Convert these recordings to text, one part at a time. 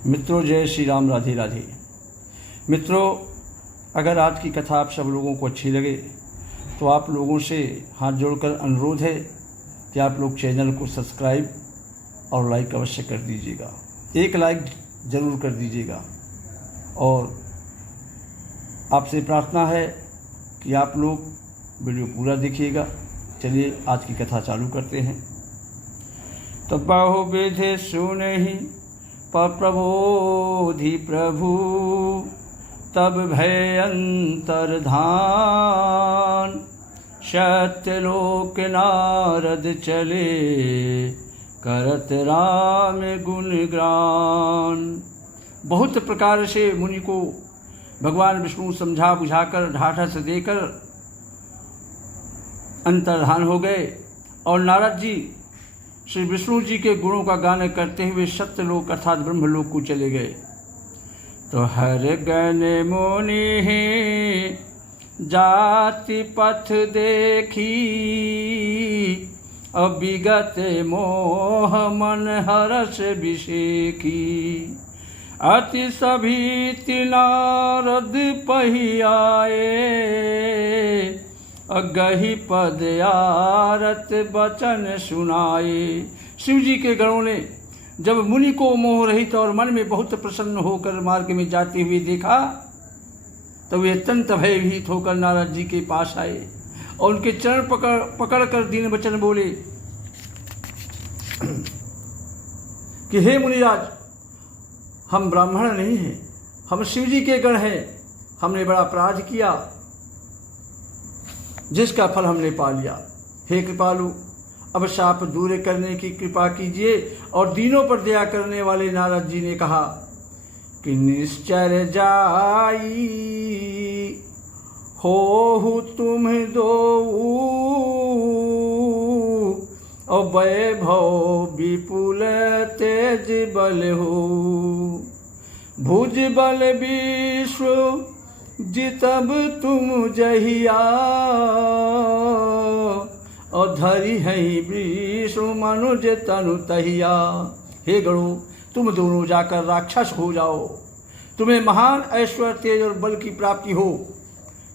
मित्रों, जय श्री राम, राधे राधे। मित्रों, अगर आज की कथा आप सब लोगों को अच्छी लगे तो आप लोगों से हाथ जोड़कर अनुरोध है कि आप लोग चैनल को सब्सक्राइब और लाइक अवश्य कर दीजिएगा। एक लाइक ज़रूर कर दीजिएगा और आपसे प्रार्थना है कि आप लोग वीडियो पूरा देखिएगा। चलिए आज की कथा चालू करते हैं। तो बहुविध सुनहि प्रबोधि प्रभु, तब भय अंतर्धान। सत्यलोक नारद चले, करत राम गुणगान। बहुत प्रकार से मुनि को भगवान विष्णु समझा बुझाकर ढाढ़स देकर अंतर्धान हो गए और नारद जी श्री विष्णु जी के गुणों का गान करते हुए सत्यलोक अर्थात ब्रह्मलोक को चले गए। तो हर गण मुनि जाति पथ देखी, अविगत मोह मन हर्ष विषेखी। अति सभीति नारद पहियाए, अगहि पद आरत बचन सुनाए। शिव जी के गणों ने जब मुनि को मोह रहित और मन में बहुत प्रसन्न होकर मार्ग में जाते हुए देखा तो वे अत्यंत भयभीत होकर नारद जी के पास आए और उनके चरण पकड़ कर दीन वचन बोले कि हे मुनिराज, हम ब्राह्मण नहीं हैं, हम शिव जी के गण हैं। हमने बड़ा अपराध किया जिसका फल हमने पा लिया। हे कृपालु, अब शाप दूर करने की कृपा कीजिए। और दीनों पर दया करने वाले नारद जी ने कहा कि निश्चर जाई हो तुम दो, और वैभव विपुल तेज बल हो। भुज बल विश्व जितब तुम जहिया, और धरी है विष्णु मनुज तनु तहिया। हे गणों, तुम दोनों जाकर राक्षस हो जाओ। तुम्हें महान ऐश्वर्य तेज और बल की प्राप्ति हो।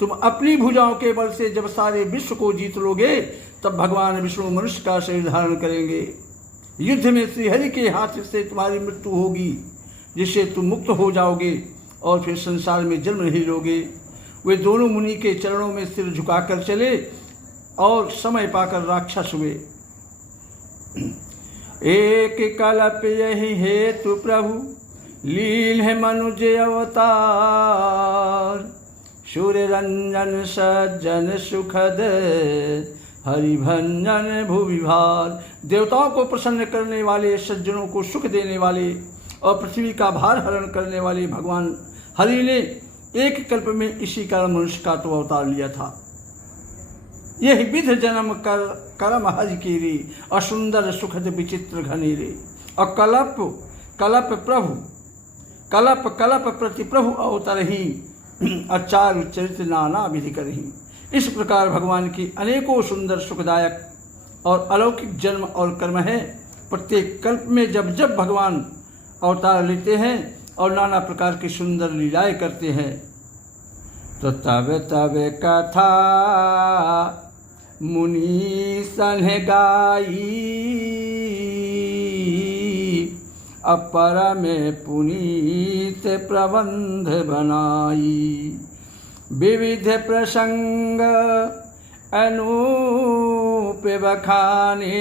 तुम अपनी भुजाओं के बल से जब सारे विश्व को जीत लोगे तब भगवान विष्णु मनुष्य का शरीर धारण करेंगे। युद्ध में श्रीहरि के हाथ से तुम्हारी मृत्यु होगी, जिससे तुम मुक्त हो जाओगे और फिर संसार में जन्म नहीं लोगे। वे दोनों मुनि के चरणों में सिर झुकाकर चले और समय पाकर राक्षस हुए। एक कल्प यही हेतु प्रभु, लील है मनुज अवतार। सूर्य रंजन सज्जन सुखद, हरिभंजन भुविभार। देवताओं को प्रसन्न करने वाले, सज्जनों को सुख देने वाले और पृथ्वी का भार हरण करने वाले भगवान हरि ने एक कल्प में इसी कारण मनुष्य का तो अवतार लिया था। यही विध जन्म कर करम हरि की रे, असुंदर सुखद विचित्र घनेरे। और कलप प्रभु, कलप प्रति प्रभु अवतरही, अचार चरित नाना विधि करही। इस प्रकार भगवान की अनेकों सुंदर सुखदायक और अलौकिक जन्म और कर्म है। प्रत्येक कल्प में जब जब भगवान अवतार लेते हैं और नाना प्रकार की सुंदर लीलाएं करते हैं, तो तब तब कथा मुनि सन गाई। अपर में पुनीत प्रबंध बनाई। विविध प्रसंग अनूप बखाने,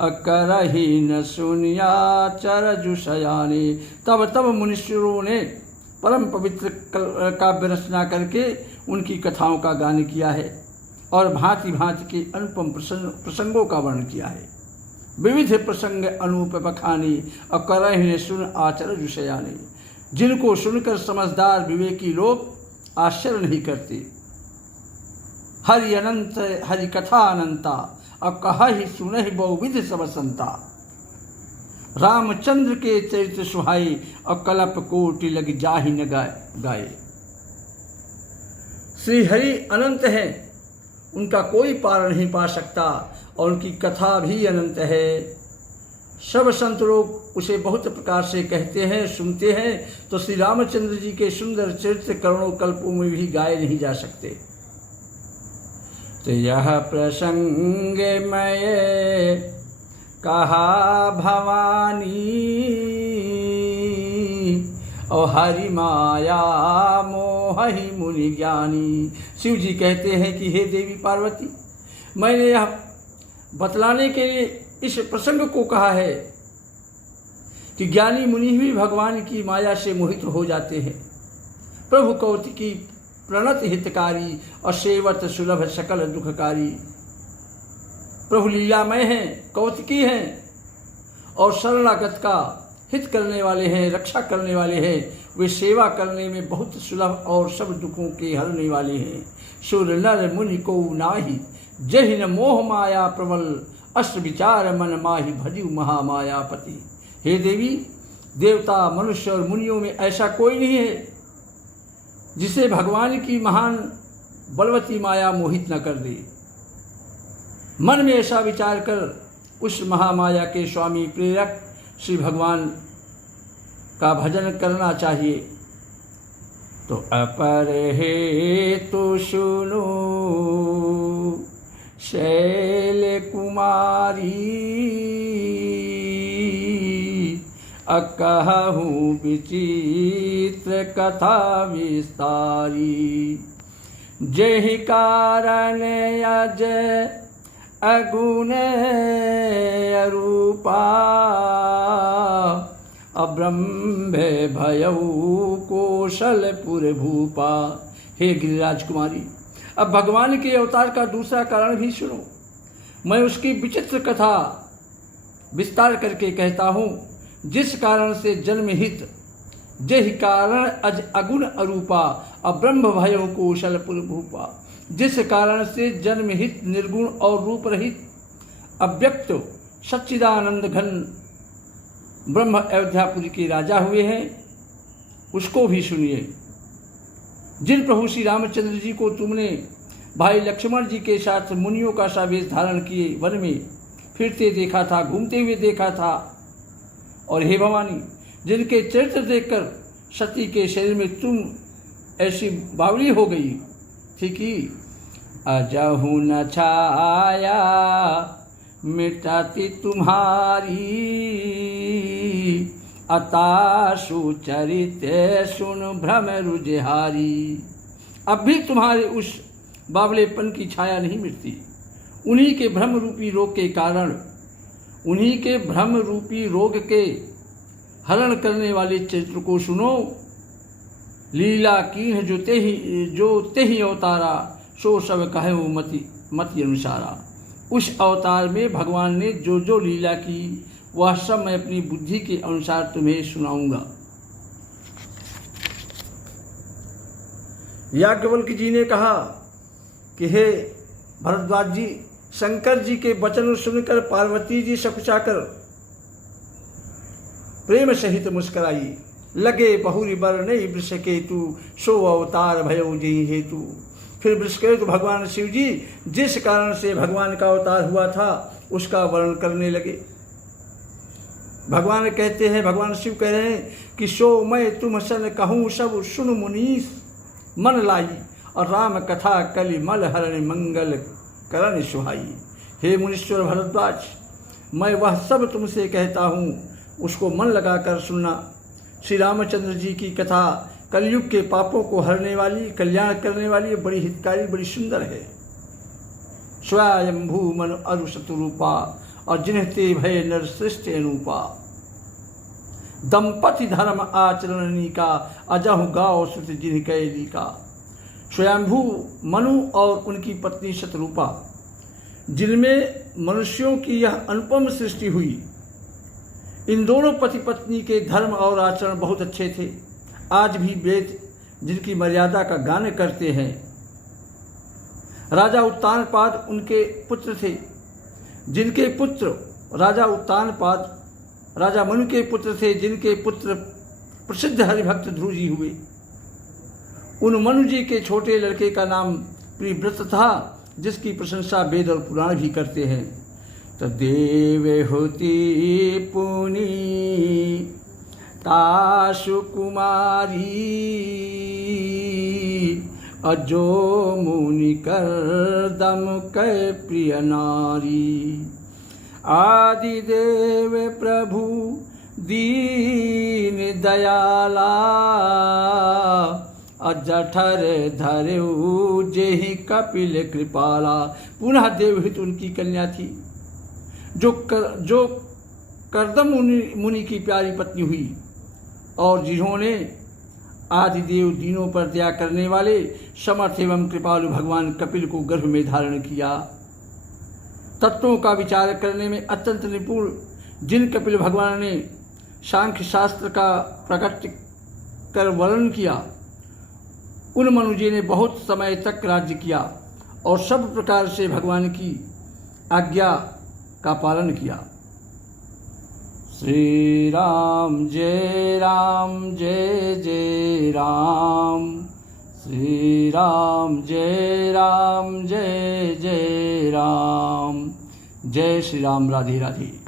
अकरही न सुनिया चरजु शयाने। तब मुनीश्वरों ने परम पवित्र काव्य रचना करके उनकी कथाओं का गान किया है और भांति भांति के अनुपम प्रसंगों का वर्णन किया है। विविध प्रसंग अनूप बखाने, अकरही न सुन आचरजु शयाने। जिनको सुनकर समझदार विवेकी लोग आश्चर्य नहीं करते। हरि अनंत, हरि कथा अनंता, अब कहा ही सुनहि बहुविध सब संता। रामचंद्र के चरित्र सुहाई, और कल्प कोटि लग जाहि न गाए। श्री हरि अनंत है, उनका कोई पार नहीं पा सकता और उनकी कथा भी अनंत है। सब संत लोग उसे बहुत प्रकार से कहते हैं, सुनते हैं, तो श्री रामचंद्र जी के सुंदर चरित्र करोड़ों कल्पों में भी गाए नहीं जा सकते। तो यह प्रसंग मैं कहा भवानी, और हरि माया मोहि मुनि ज्ञानी। शिव जी कहते हैं कि हे देवी पार्वती, मैंने यह बतलाने के लिए इस प्रसंग को कहा है कि ज्ञानी मुनि भी भगवान की माया से मोहित हो जाते हैं। प्रभु कौतिकी प्रणत हितकारी और सेवत सुलभ सकल दुखकारी। प्रभु लीलामय हैं, कौतिकी हैं और शरणागत का हित करने वाले हैं, रक्षा करने वाले हैं। वे सेवा करने में बहुत सुलभ और सब दुखों के हरने वाले हैं। सुर नर मुनि को नाही, जहि न मोह माया प्रबल, अष्ट विचार मन माहि भजु महामायापति। हे देवी, देवता मनुष्य और मुनियों में ऐसा कोई नहीं है जिसे भगवान की महान बलवती माया मोहित न कर दे। मन में ऐसा विचार कर उस महामाया के स्वामी प्रेरक श्री भगवान का भजन करना चाहिए। तो अपर हे तो सुनो शैल कुमारी, अकहूँ विचित्र कथा विस्तारी। जहि कारण अज अगुण अरूपा, अब्रह्म भयऊ कौशलपुर भूपा। हे गिरिराज कुमारी, अब भगवान के अवतार का दूसरा कारण भी सुनो। मैं उसकी विचित्र कथा विस्तार करके कहता हूँ। जिस कारण से जन्महित, जहि कारण अज अगुण अरूपा, अब्रह्म भयऊ कौशलपुर भूपा। जिस कारण से जन्महित, निर्गुण और रूप रहित, अव्यक्त सच्चिदानंद घन ब्रह्म अयोध्यापुरी के राजा हुए हैं, उसको भी सुनिए। जिन प्रभु श्री रामचंद्र जी को तुमने भाई लक्ष्मण जी के साथ मुनियों का सा वेश धारण किए वन में फिरते देखा था, घूमते हुए देखा था, और हे भवानी, जिनके चरित्र देखकर सती के शरीर में तुम ऐसी बावली हो गई थी कि अजहु न छाया मिटाती तुम्हारी, अताशु चरित सुन भ्रम रुझहारी। अब भी तुम्हारे उस बावलेपन की छाया नहीं मिटती। उन्हीं के भ्रम रूपी रोग के कारण, उन्हीं के भ्रम रूपी रोग के हरण करने वाले चरित्र को सुनो। लीला कीन्ह जो ते ही अवतारा, सो सब कहु मति अनुसारा। उस अवतार में भगवान ने जो जो लीला की, वह सब मैं अपनी बुद्धि के अनुसार तुम्हें सुनाऊंगा। याज्ञवल्क्य जी ने कहा कि हे भरद्वाज जी, शंकर जी के वचन सुनकर पार्वती जी सकुचाकर प्रेम सहित मुस्कुराई। लगे बहुरी बर नहीं वृष केतु, सो अवतार भयो जी हेतु। फिर वृषकेतु भगवान शिव जी जिस कारण से भगवान का अवतार हुआ था उसका वर्णन करने लगे। भगवान कहते हैं, भगवान शिव कह रहे हैं कि सो मैं तुम सन कहूँ सब सुन मुनीस, मन लाई, और राम कथा कलि मल हरण मंगल करण सुहाई। हे मुनीश्वर भरद्वाज, मैं वह सब तुमसे कहता हूँ उसको मन लगाकर सुनना। श्री रामचंद्र जी की कथा कलयुग के पापों को हरने वाली, कल्याण करने वाली, बड़ी हितकारी, बड़ी सुंदर है। स्वयंभू मन अरु शत्रुरूपा, और जिन्हते भय नर श्रेष्ठ अनुपा। दंपति धर्म आचरणनी का, अजहु गाओ सुत जिन्ह कैली का। स्वयंभू मनु और उनकी पत्नी शतरूपा, जिनमें मनुष्यों की यह अनुपम सृष्टि हुई। इन दोनों पति पत्नी के धर्म और आचरण बहुत अच्छे थे। आज भी वेद जिनकी मर्यादा का गान करते हैं। राजा उत्तानपाद उनके पुत्र थे, जिनके पुत्र राजा उत्तानपाद राजा मनु के पुत्र थे, जिनके पुत्र प्रसिद्ध हरिभक्त ध्रुव जी हुए। उन मनु जी के छोटे लड़के का नाम प्रियव्रत था, जिसकी प्रशंसा वेद और पुराण भी करते हैं। तदेव होती पुनि तासु कुमारी अजो मुनि करदम कै प्रिय नारी। आदिदेव प्रभु दीन दयाला अजठर धरऊ जेहि कपिल कृपाला। पुनः देवहित उनकी कन्या थी जो करदम मुनि की प्यारी पत्नी हुई और जिन्होंने आदिदेव दीनों पर दया करने वाले समर्थ एवं कृपालु भगवान कपिल को गर्भ में धारण किया। तत्वों का विचार करने में अत्यंत निपुण जिन कपिल भगवान ने सांख्य शास्त्र का प्रकट कर वर्णन किया, उन मनुजी ने बहुत समय तक राज्य किया और सब प्रकार से भगवान की आज्ञा का पालन किया। श्री राम जय जय राम, श्री राम जय जय राम। जय श्री राम। राधे राधे।